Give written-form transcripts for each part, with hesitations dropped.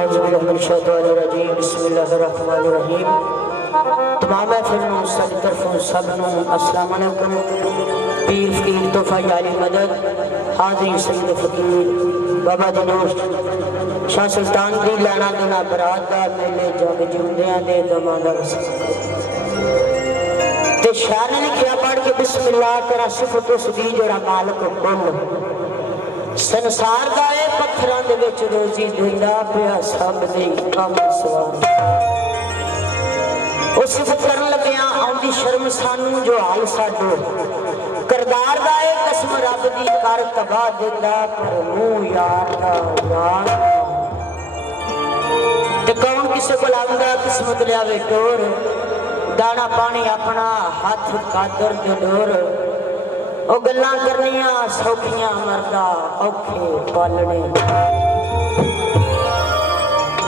औज़ुबिल्लाहिमिनश्शैतानिर्रजीम बिस्मिल्लाहिर्रहमानिर्रहीम। तमाम महफिल नूं साडी तरफों सब नूं अस्सलाम अलैकुम। पीर फकीर तोहफा याली मदद हाज़री सईद फकीर बाबा दिनोश शाह सुल्तान दी लाना देना बरात दा मेले जग जुंदियां दे दमां दा ते शाह ने लिखिया पढ़ के बिस्मिल्लाह तेरा सिफत उसदी जेड़ा मालिक कुल संसार दा ए पत्थरां दे विच रोजी देंदा पिया सब दे कम सवार। ओ सिफत करन लग्या आउंदी शर्म सानू जो हाल साडो करदार दा ए कसम रब दी कर तबाह देंदा पर मुंह यार दा यार ते कौन किसे कोल आंदा किस्मत लियावे टोर दाना पानी अपना हाथ कादर दे डोर ओ गल्लां करनियां सौखियां मरदा औखे पालने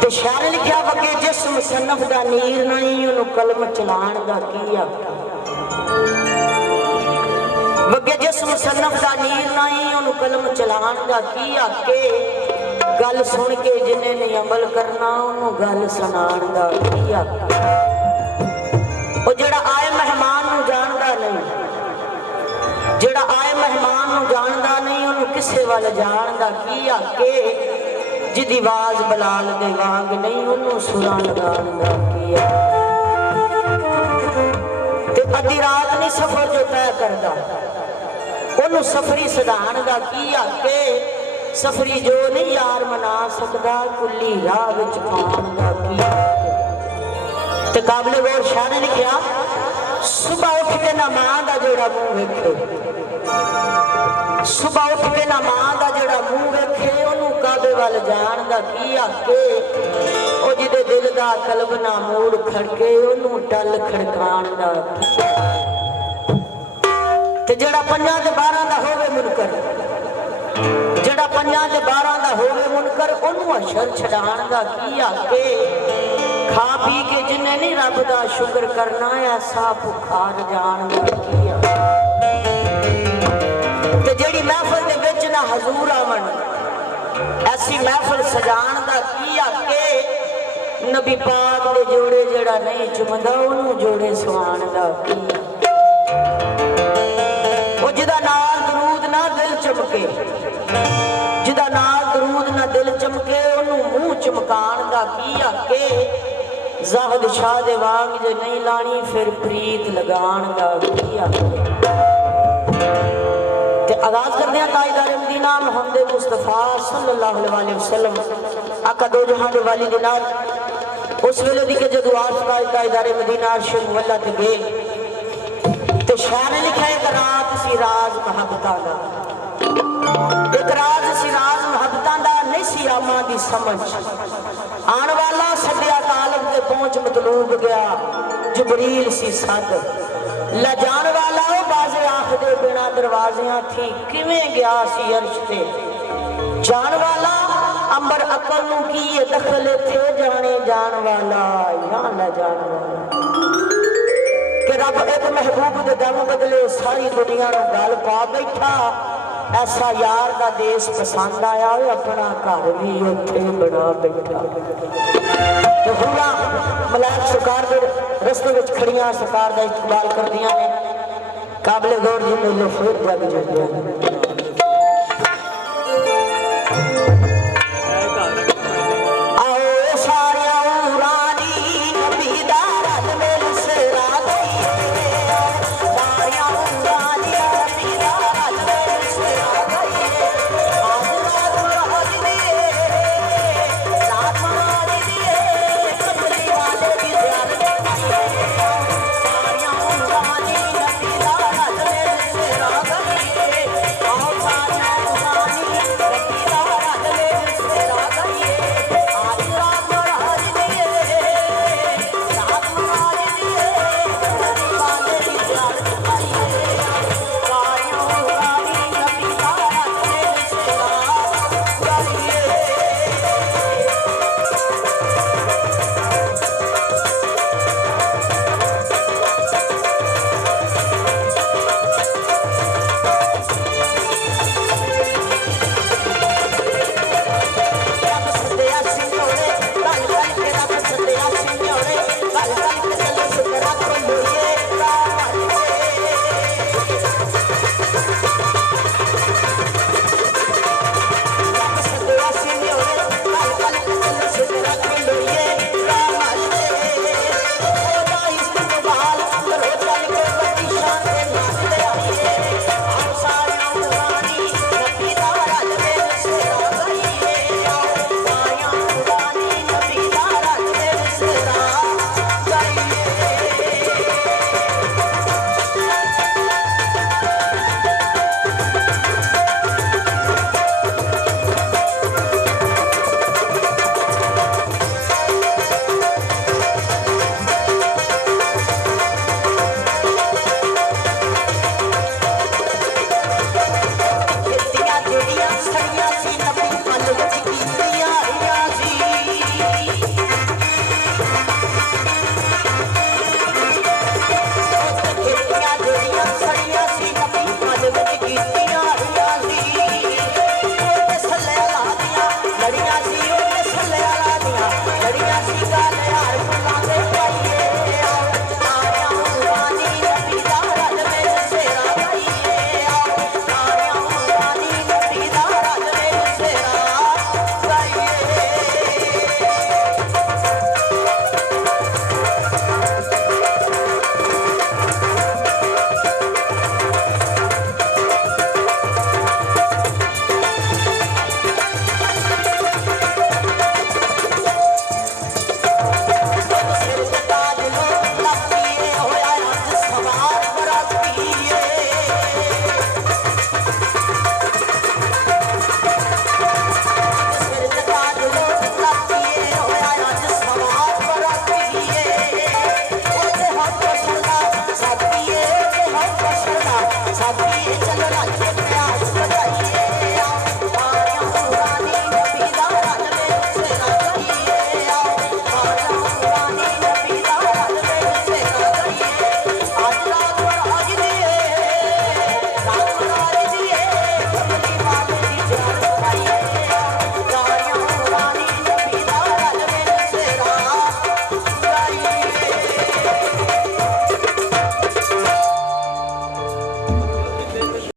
ते शायर लिखिया वगे जिस मुसन्नफ दा नीर नहीं उन्हों कलम चलाण दा की आखा वगे जिस मुसन्नफ दा नीर नहीं उन्हों कलम चलाण दा की आके गल सुन के जिन्हें नहीं अमल करना उन्हों गल सुनाण दा की आखा ओ जेड़ा आए मेहमान नूं जानदा नहीं जेड़ा आए मेहमान नूं जानदा नहीं उन्हों किसे वाल जानदा की आके जिदी आवाज बलाल दे वांग नहीं उन्हों सुरां लगाण दा की ते अद्धी रात नहीं सफर जो तय करदा उन्हों सफरी सदाण दा की आके सफरी जो नहीं यार मना सकदा कुल्ली राह विच पाण दा की ते काबिल गौर शाह ने लिखिया सुबह उठ के ना मां दा जेड़ा मुंह वेखे सुबह उठ के ना मां दा जेड़ा मुंह वेखे ओनू काबे वाल जाण दा की आके ओ जिदे दिल दा कल्ब ना मूड़ खड़के ओनू टल खड़काण दा की ते जेड़ा 5 ते 12 दा होवे मुनकर जेड़ा 5 ते 12 दा होवे मुनकर ओनू अशर छडाण दा की आके खा पी के जिन्हें नहीं रब दा शुक्र करना ऐसा भुखार जान दा की ते जेड़ी महफिल दे विच ना हजूर आवन ऐसी महफिल सजान दा की आके नबी पाक दे जोड़े जेड़ा नहीं चुमदा ओनू जोड़े सवाण दा की ओ जिदा नाल दरूद ना दिल चमके जिदा नाल दरूद ना दिल चमके ओनू मुंह चमकाण दा की आके ज़ाहिद शाह दे वांग जे नहीं लानी फिर प्रीत लगाण दा की आके ते आगाज करदे हैं ताजदार मदीना मुहम्मद मुस्तफा सल्लल्लाहु अलैहि वसल्लम आका दो जहां दे वाली दे नाल उस वेले दी के जदों आसका ताजदार मदीना अर्श मुअल्ला ते गए ते शाह ने लिखा एक रात सी राज मोहब्बतां दा एक राज सी राज मोहब्बतां दा नहीं सी आमा दी समझ आने वाला सदिया तालब के पहुंच मतलूब गया जबरील सी सद ला जान वाला ओ बाजे आखदे बिना दरवाजियां थी किवें गया सी अर्श ते जान वाला अंबर अकल नू की ये दखल थे जाने जान वाला या ला जान वाला कि रब एक महबूब दे दम बदले सारी दुनिया नू गल पा बैठा ऐसा यार दा देश पसंद आया अपना घर भी उत्थे बना बैठा तो हुआ मलाक सरकार दे रस्ते विच खड़ियां सरकार दा इस्तकबाल करदियां ने काबिल गौर जी मेले फिर जग जुड़दियां